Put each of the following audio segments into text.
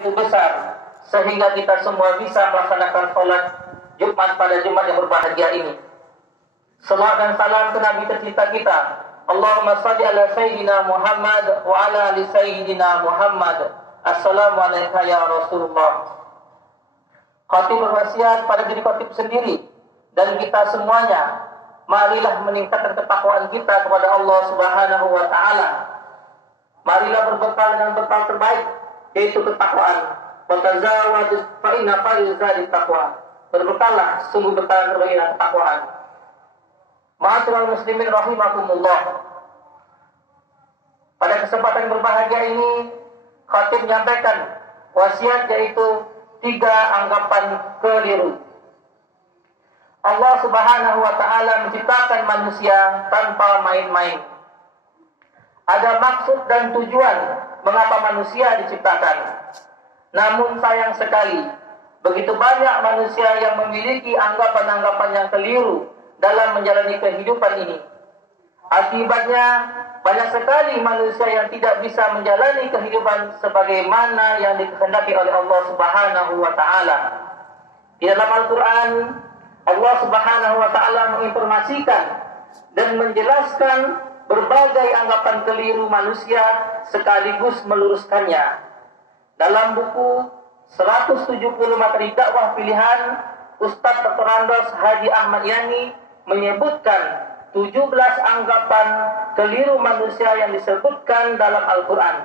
itu besar sehingga kita semua bisa melaksanakan sholat Jumat pada Jumat yang berbahagia ini. Salawat dan salam ke Nabi tercinta kita. Allahumma salli ala Sayyidina Muhammad wa ala ali Sayyidina Muhammad. Assalamualaikum ya Rasulullah. Khatib berwasiat pada diri khatib sendiri dan kita semuanya, marilah meningkatkan ketakwaan kita kepada Allah Subhanahu wa taala. Marilah berbekal dengan bekal terbaik, yaitu ketakwaan. Watazawwad fa inna khairaz zadi taqwa. Berbekallah, sungguh bekal terbaik adalah ketakwaan. Ma'asyiral muslimin rahimakumullah. Pada kesempatan berbahagia ini, khatib menyampaikan wasiat, yaitu 3 anggapan keliru. Allah Subhanahu wa taala menciptakan manusia tanpa main-main. Ada maksud dan tujuan mengapa manusia diciptakan. Namun sayang sekali, begitu banyak manusia yang memiliki anggapan-anggapan yang keliru dalam menjalani kehidupan ini. Akibatnya, banyak sekali manusia yang tidak bisa menjalani kehidupan sebagaimana yang dikehendaki oleh Allah Subhanahu wa taala. Di dalam Al-Qur'an, Allah Subhanahu wa taala menginformasikan dan menjelaskan berbagai anggapan keliru manusia sekaligus meluruskannya. Dalam buku 170 materi dakwah pilihan, Ustaz Dr. Andos Haji Ahmad Yani menyebutkan 17 anggapan keliru manusia yang disebutkan dalam Al-Quran.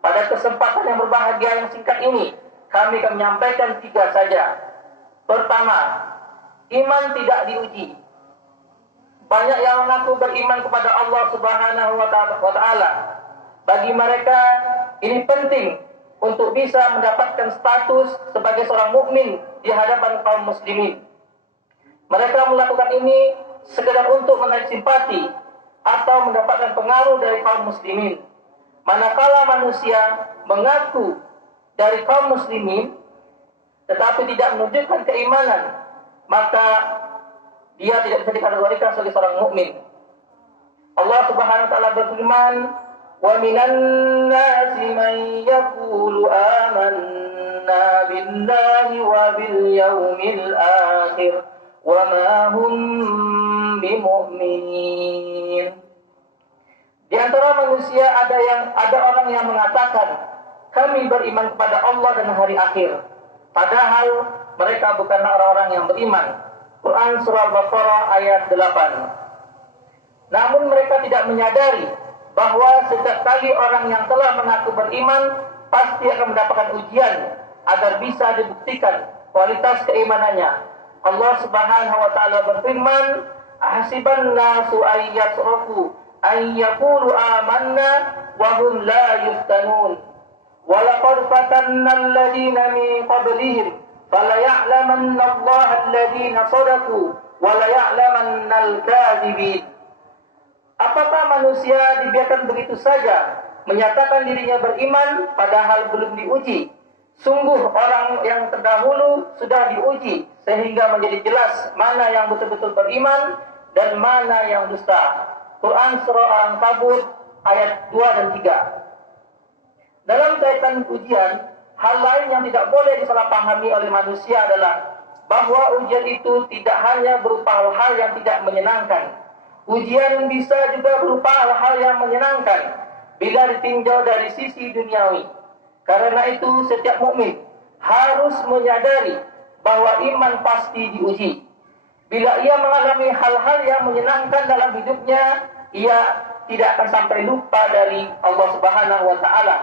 Pada kesempatan yang berbahagia yang singkat ini, kami akan menyampaikan 3 saja. Pertama, iman tidak diuji. Banyak yang mengaku beriman kepada Allah Subhanahu wa taala. Bagi mereka ini penting untuk bisa mendapatkan status sebagai seorang mukmin di hadapan kaum muslimin. Mereka melakukan ini sekedar untuk menarik simpati atau mendapatkan pengaruh dari kaum muslimin. Manakala manusia mengaku dari kaum muslimin tetapi tidak menunjukkan keimanan, maka dia tidak bisa dikategorikan sebagai seorang mukmin. Allah Subhanahu wa taala berfirman, "Wa minan nasi man yaqulu amanna billahi wa bil yaumil akhir wa ma hum bimu'minin." Di antara manusia ada orang yang mengatakan, "Kami beriman kepada Allah dan hari akhir." Padahal mereka bukan orang-orang yang beriman. Quran surah Al-Baqarah ayat 8. Namun mereka tidak menyadari bahwa setiap kali orang yang telah mengaku beriman pasti akan mendapatkan ujian agar bisa dibuktikan kualitas keimanannya. Allah Subhanahu wa taala berfirman, "Ahsiban nasu ayyasrafu ayyaqulu amanna wa hum la yuftanun. Wa laqad fatanna alladziina min qablihim فَلَيَعْلَمَنَّ اللَّهَ الَّذِينَ صَدَقُوا وَلَيَعْلَمَنَّ الْكَاذِبِينَ." Apakah manusia dibiarkan begitu saja menyatakan dirinya beriman padahal belum diuji? Sungguh orang yang terdahulu sudah diuji sehingga menjadi jelas mana yang betul-betul beriman dan mana yang dusta. Quran surah Al-Ankabut ayat 2 dan 3. Dalam kaitan ujian, hal lain yang tidak boleh disalahpahami oleh manusia adalah bahwa ujian itu tidak hanya berupa hal-hal yang tidak menyenangkan. Ujian bisa juga berupa hal-hal yang menyenangkan bila ditinjau dari sisi duniawi. Karena itu setiap mukmin harus menyadari bahwa iman pasti diuji. Bila ia mengalami hal-hal yang menyenangkan dalam hidupnya, ia tidak akan sampai lupa dari Allah Subhanahu wa taala.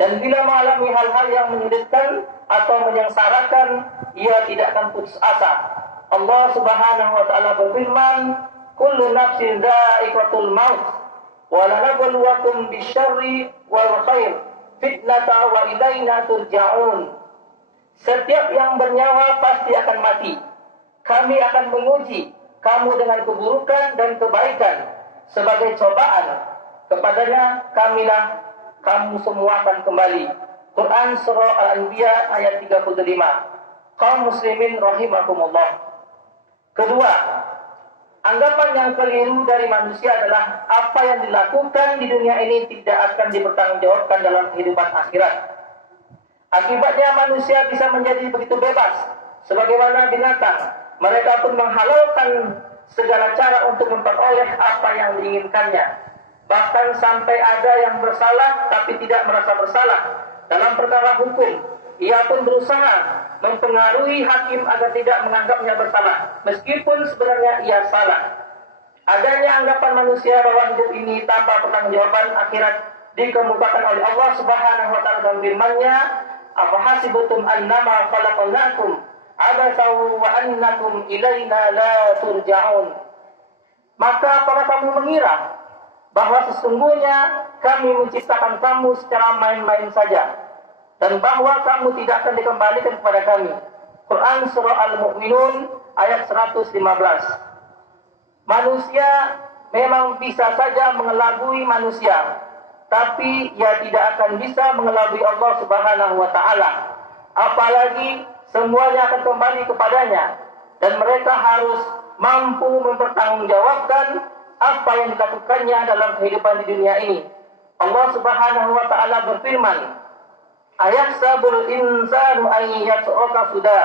Dan bila mengalami hal-hal yang menyulitkan atau menyengsarakan, ia tidak akan putus asa. Allah Subhanahu wa taala berfirman, "Kullu nafsin dha'iqatul maut, wa lanabluwakum bisyarri wal khair, fitnatan wa ilaina turja'un." Setiap yang bernyawa pasti akan mati. Kami akan menguji kamu dengan keburukan dan kebaikan sebagai cobaan. Kepadanya kamilah kamu semua akan kembali. Quran surah Al-Anbiya ayat 35. Kaum muslimin rahimakumullah. Kedua, anggapan yang keliru dari manusia adalah apa yang dilakukan di dunia ini tidak akan dipertanggungjawabkan dalam kehidupan akhirat. Akibatnya manusia bisa menjadi begitu bebas, sebagaimana binatang. Mereka pun menghalalkan segala cara untuk memperoleh apa yang diinginkannya. Bahkan sampai ada yang bersalah tapi tidak merasa bersalah dalam perkara hukum. Ia pun berusaha mempengaruhi hakim agar tidak menganggapnya bersalah, meskipun sebenarnya ia salah. Adanya anggapan manusia bahwa hidup ini tanpa pertanggungjawaban akhirat dikemukakan oleh Allah Subhanahu wa taala dalam firman-Nya, "Afahasibutum annama khalaqnakum abasan wa annakum ilaina la turja'un." Maka apakah kamu mengira bahwa sesungguhnya kami menciptakan kamu secara main-main saja dan bahwa kamu tidak akan dikembalikan kepada kami? Quran Surah Al-Mu'minun ayat 115. Manusia memang bisa saja mengelabui manusia, tapi ia tidak akan bisa mengelabui Allah Subhanahu wa taala. Apalagi semuanya akan kembali kepadanya dan mereka harus mampu mempertanggungjawabkan apa yang dilakukannya dalam kehidupan di dunia ini. Allah Subhanahu wa taala berfirman, "Ayahsabul insanu an yatruka sudah."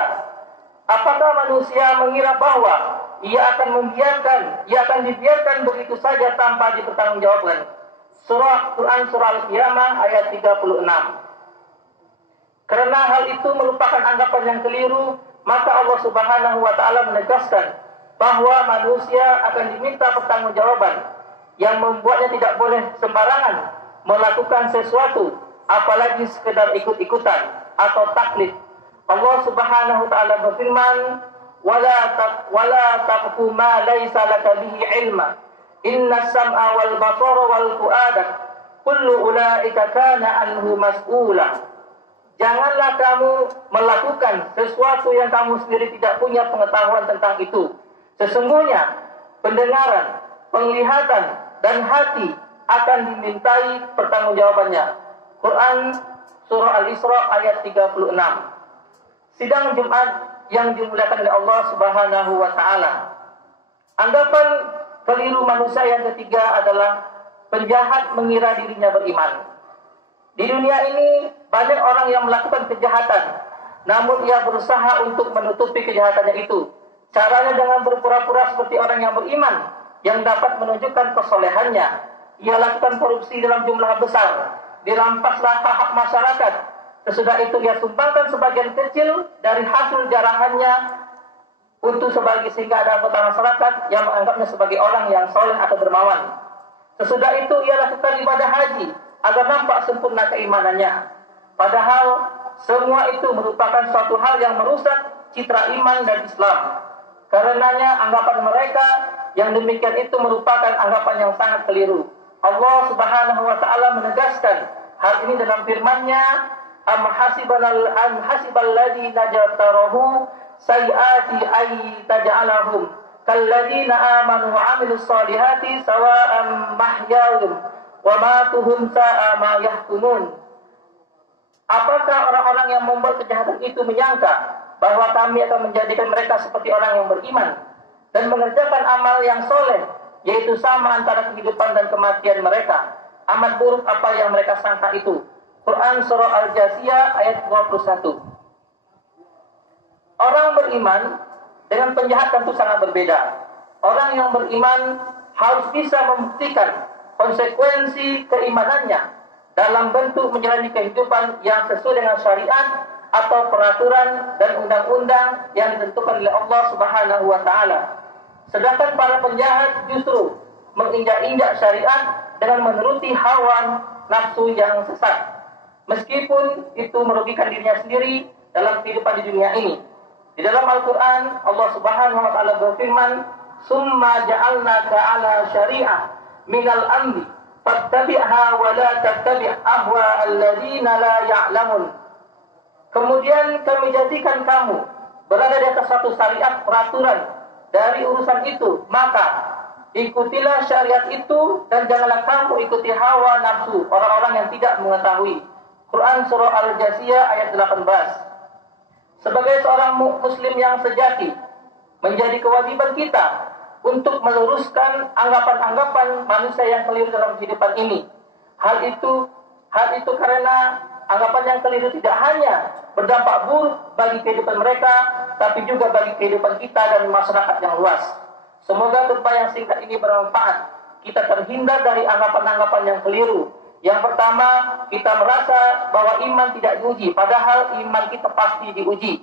Apakah manusia mengira bahwa ia akan dibiarkan begitu saja tanpa dipertanggungjawabkan? Quran Surah Al-Qiyamah ayat 36. Karena hal itu merupakan anggapan yang keliru, maka Allah Subhanahu wa taala menegaskan bahwa manusia akan diminta pertanggungjawaban yang membuatnya tidak boleh sembarangan melakukan sesuatu, apalagi sekedar ikut-ikutan atau taklid. Allah Subhanahu wa taala berfirman, wala taqfu ma laysa laka bihi ilma. Inna sam'a wal basara wal fu'ada kullu ulaika kana anhu mas'ula. Janganlah kamu melakukan sesuatu yang kamu sendiri tidak punya pengetahuan tentang itu. Sesungguhnya pendengaran, penglihatan, dan hati akan dimintai pertanggungjawabannya. Quran Surah Al-Isra ayat 36. Sidang Jumat yang dimuliakan oleh Allah Subhanahu wa taala. Anggapan keliru manusia yang ketiga adalah penjahat mengira dirinya beriman. Di dunia ini banyak orang yang melakukan kejahatan, namun ia berusaha untuk menutupi kejahatannya itu. Caranya dengan berpura-pura seperti orang yang beriman, yang dapat menunjukkan kesolehannya. Ia lakukan korupsi dalam jumlah besar, dirampaslah hak masyarakat. Sesudah itu ia sumbangkan sebagian kecil dari hasil jarahannya untuk sehingga ada anggota masyarakat yang menganggapnya sebagai orang yang soleh atau dermawan. Sesudah itu ia lakukan ibadah haji agar nampak sempurna keimanannya. Padahal semua itu merupakan suatu hal yang merusak citra iman dan Islam. Karenanya anggapan mereka yang demikian itu merupakan anggapan yang sangat keliru. Allah Subhanahu wa taala menegaskan hal ini dalam firman-Nya, "Am hasibal ladina jatarahu sayiati ay taj'alahum kalladina amanu wa 'amilus solihati sawa'an mahyahum wa matuhum sa'a ma yahkumun." Apakah orang-orang yang membuat kejahatan itu menyangka bahwa kami akan menjadikan mereka seperti orang yang beriman dan mengerjakan amal yang soleh, yaitu sama antara kehidupan dan kematian mereka? Amat buruk apa yang mereka sangka itu. Quran Surah Al-Jasiyah ayat 21. Orang beriman dengan penjahat tentu sangat berbeda. Orang yang beriman harus bisa membuktikan konsekuensi keimanannya dalam bentuk menjalani kehidupan yang sesuai dengan syariat atau peraturan dan undang-undang yang ditentukan oleh Allah Subhanahu wa taala. Sedangkan para penjahat justru menginjak-injak syariat dengan menuruti hawa nafsu yang sesat, meskipun itu merugikan dirinya sendiri dalam kehidupan di dunia ini. Di dalam Al-Quran, Allah Subhanahu wa taala berfirman, "Summa ja'alnaka 'ala syari'ah minal amri fattabi'ha wa la tattabi' ahwa alladziina la ya'lamun." Kemudian kami jadikan kamu berada di atas satu syariat peraturan dari urusan itu, maka ikutilah syariat itu dan janganlah kamu ikuti hawa nafsu orang-orang yang tidak mengetahui. Quran Surah Al-Jasiyah ayat 18. Sebagai seorang muslim yang sejati, menjadi kewajiban kita untuk meluruskan anggapan-anggapan manusia yang keliru dalam kehidupan ini. Hal itu karena anggapan yang keliru tidak hanya berdampak buruk bagi kehidupan mereka, tapi juga bagi kehidupan kita dan masyarakat yang luas. Semoga khutbah yang singkat ini bermanfaat. Kita terhindar dari anggapan-anggapan yang keliru. Yang pertama, kita merasa bahwa iman tidak diuji, padahal iman kita pasti diuji.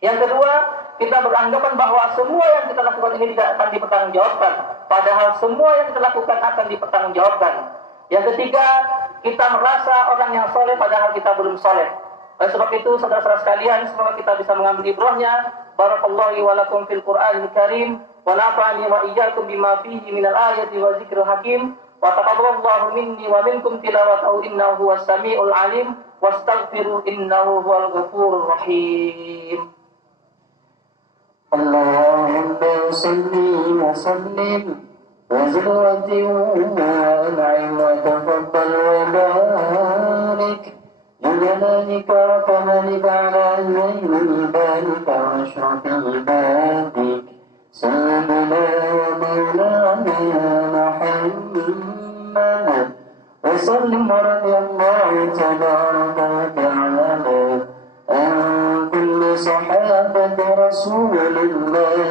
Yang kedua, kita beranggapan bahwa semua yang kita lakukan ini tidak akan dipertanggungjawabkan, padahal semua yang kita lakukan akan dipertanggungjawabkan. Yang ketiga, kita merasa orang yang soleh padahal kita belum soleh. Oleh sebab itu, saudara-saudara sekalian, semoga kita bisa mengambil ibrahnya. Barakallahu wa lakum fil Qur'anil Karim, wa nafa'ani wa iyyakum bima fihi minal ayati wa zikril hakim, wa taqabbalallahu minni wa minkum tilawatahu innahu huwas samiul alim, wastaghfiru innahu huwal ghafurur rahim. Allahumma salli wa sallim وزد وأنعم وتفضل وبارك بجلالك وكمالك على زين عبادك وأشرف عبادك سيدنا ومولانا محمد وسلم رضي الله تبارك وتعالى عن كل صحابة رسول الله